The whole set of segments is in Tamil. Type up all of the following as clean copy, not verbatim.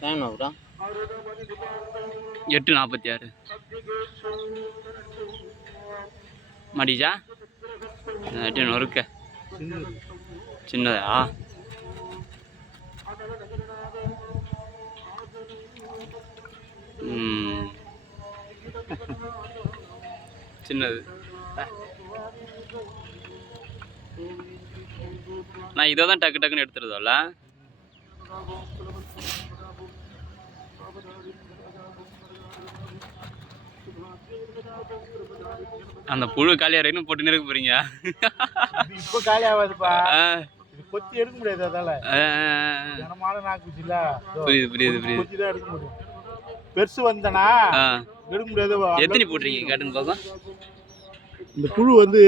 டைம் ப்ரோ 8:46 மாடிச்சா 8 நொறுக்க சின்னதா சின்னது நான் இதை தான் டக்கு டக்குன்னு எடுத்துருதோல்ல அந்த புழு காலியாரின்னு போட்டு நிறுக்க போறீங்க இப்போ காலி ஆகாதுப்பா கொத்தி எடுக்க முடியாது அதால ஜனமான நாக்குச்சு இல்ல கொத்தி தான் எடுக்க முடியும் பெருசு வந்தனா எடுக்க முடியாது எத்தனை போடுறீங்க காட்டுங்க பாப்போம் இந்த புழு வந்து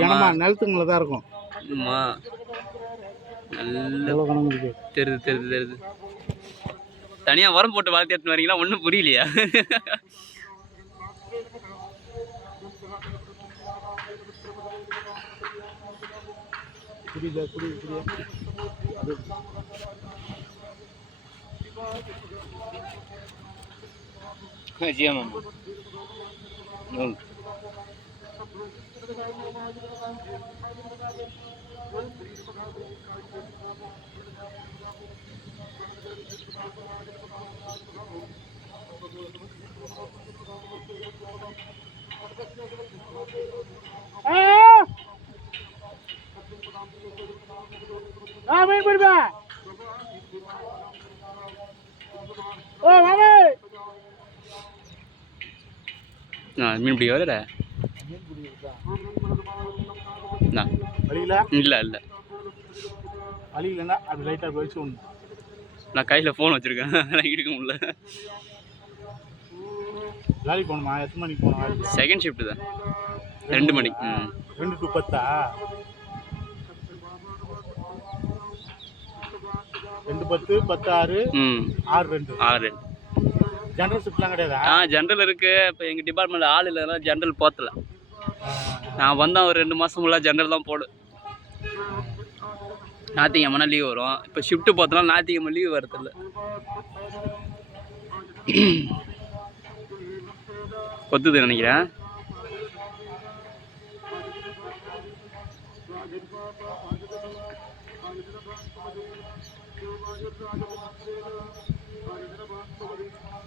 கனமா நிலத்துக்குள்ள தான் இருக்கும் ஆமா நல்ல கணக்கு தெரியுது தனியா உரம் போட்டு வளர்த்து எடுத்துன்னு வரீங்களா ஒன்றும் புரியலையா மீன் பிடிக்க வரல இல்லை இல்லை அழியலன்னா அது லைட்டாக வச்சு ஒன்று நான் கையில் ஃபோன் வச்சுருக்கேன் எடுக்க முடியல வேலைக்கு போகணுமா எத்தனை மணிக்கு போகணும் செகண்ட் ஷிஃப்ட்டு தான் 2 மணிக்கு 2 to 10 2 10 10 6 6 2 ஜெனரல் ஷிஃப்ட்லாம் கிடையாதா ஜெனரல் இருக்குது இப்போ எங்கள் டிபார்ட்மெண்ட்டில் ஆள் இல்லைனா ஜெனரல் போத்தல நான் வந்தேன் ஒரு 2 மாதம் ஃபுல்லாக ஜெனரல் தான் போடு ஞாயிற்றுக்கிழமைனா லீவ் வரும் இப்போ ஷிஃப்ட்டு பார்த்தோம்னா ஞாயிற்றுக்கிழமை லீவ் வரதில்ல கொத்துது நினைக்கிறேன்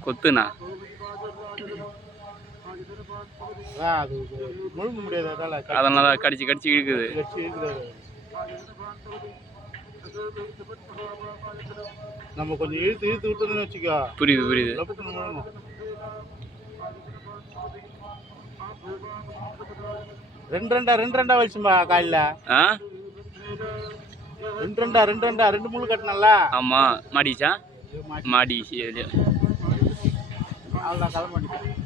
கொத்துண்ணா அது முழுங்க முடியாது அதனால கடிச்சு கடிச்சு இழுக்குது நம்ம கொஞ்சம் இழுத்து இழுத்து விட்டுன்னு வச்சுக்கோ புரியுது ரெண்டு வச்சும்பா காலையில 2 முள்ளு கட்டினல ஆமா மாடிச்சா மாடி அவ்வளோதான் கிளம்ப